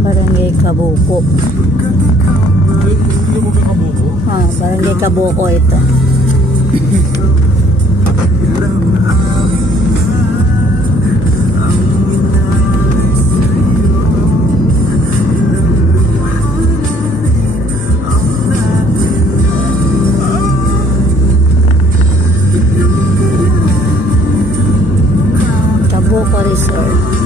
Barangay Kabuko. Barangay Kabuko ito. Kabuko Resort.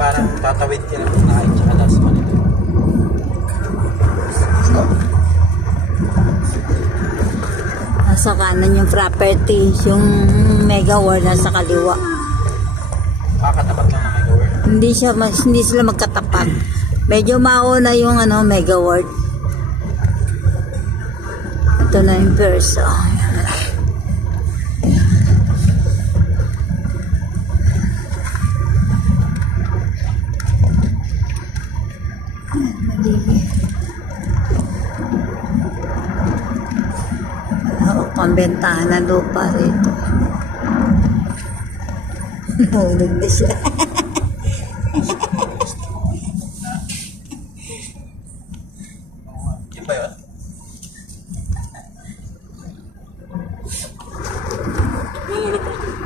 Parang tatawid ka lang na kahit sa last man ito. Nasa kanan yung property, yung Mega World nasa kaliwa. Katapat lang ng Mega World. Hindi sila magkatapat. Medyo mauna yung Mega World. Ito na yung perso. Pambentahan ng lupa rito. Nahulog na siya. Yun ba yun?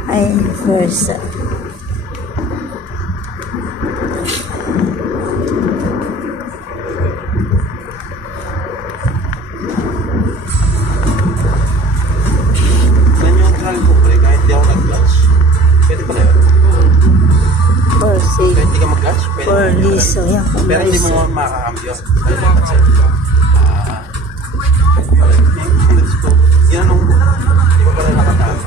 Ay, first. Pwede ka mag-clutch? For liso, yan. Pero hindi mo makakambyo. Yan anong, di ba pala nakatama?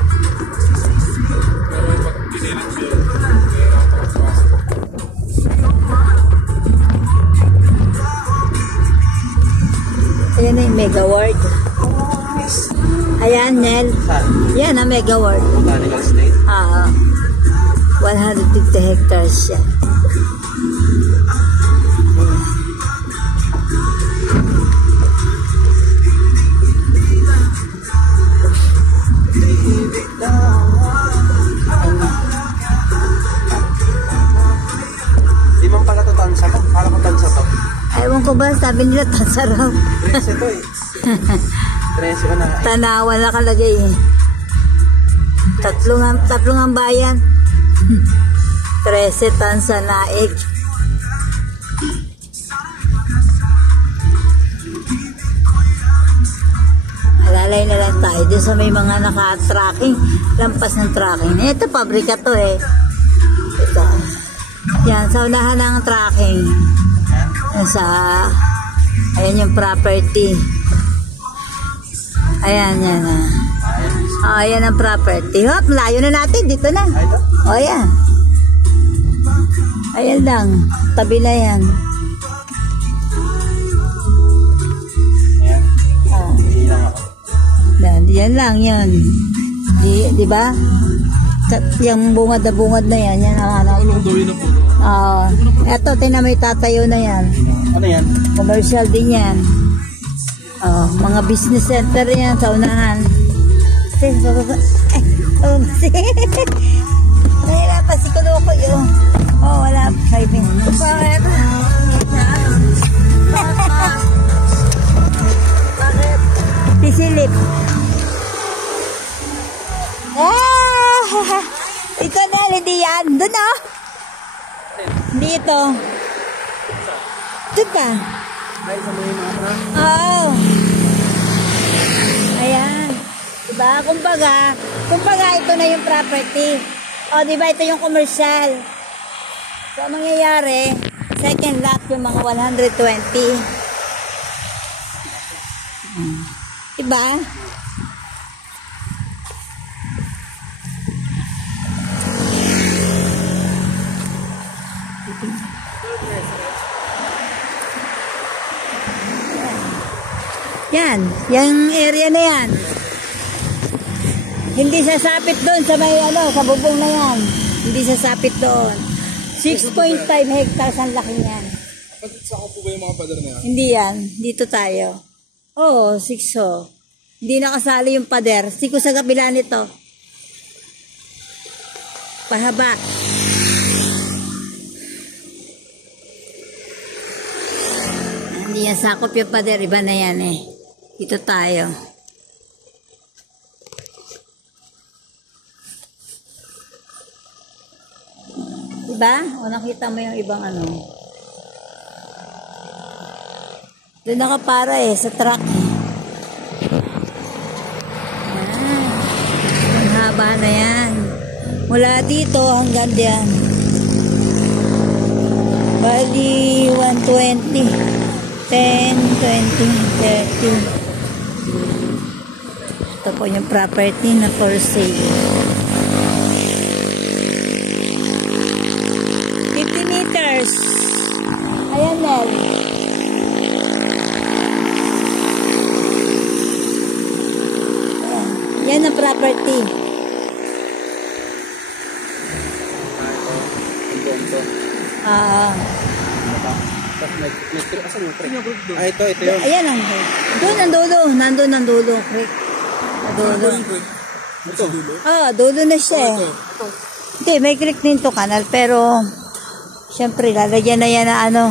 Ayan na yung Mega World. Ayan, Nel. Yan ang Mega World. Botanical State? 150 hectares siya. Di man pala ito tansa to? Kala ko tansa to. Ewan ko ba, sabi nila tansa raw. 13 to eh. 13 ko na. Tanawan nakalagay eh. Tatlong ang bayan. 13 tansa naik. Alalay na lang tayo dun sa may mga naka-tracking, lampas ng tracking. Ito, pabrika to eh. Ito. Yan, sa unahan ng tracking. Ayan yung property. Ayan, yan ah. Ayan ang property. Hop, layo na natin. Dito na. O, yan. Ayan lang. Tabi na yan. Ayan. Hindi lang ako. Dan. Yan lang yun. Di ba? Yung bungad na yan. Yan ang ano. Anong gawin na po? Eto, tinan mo yung tatayo na yan. Ano yan? Commercial din yan. Mga business center yan sa unahan. Wala pa si Kuloko yun. Wala. 5 minutes. Bakit? Bakit? Pisilip. Ito na, hindi yan. Doon o. Dito. Doon ka. Ay, sa mga truck. Oo. Ayan. Diba? Kumbaga ito na yung property. Diba ito yung commercial. So, ang mangyayari, second lot yung mga 120. Diba? Yan, yung area na yan. Hindi sasapit doon sa may sa bubong na yan. Hindi sasapit doon. 6.5 hectares ang laki niyan. Saan ko po ba yung mga pader na yan? Hindi yan, dito tayo. Oo, 6 ho. Hindi nakasali yung pader. Siko sa kabila nito. Pahaba. Hindi yan sakop yung pader. Iba na yan eh. Dito tayo. Diba? O nakita mo yung ibang ano. Doon nakapara sa truck ang haba na yan. Mula dito hanggang diyan. Bali 120. 10, 20, 30. Ito po yung property na for sale. 50 meters. Ayan, Nel. Yan ang property. Asan yung creek? Ito yun. Ayan ang doon ang dulo. Nandun ang dulo. Creek. Dulo. Ito? Dulo na siya eh. Hindi, may creek din to kanal. Pero, syempre, lalagyan na yan na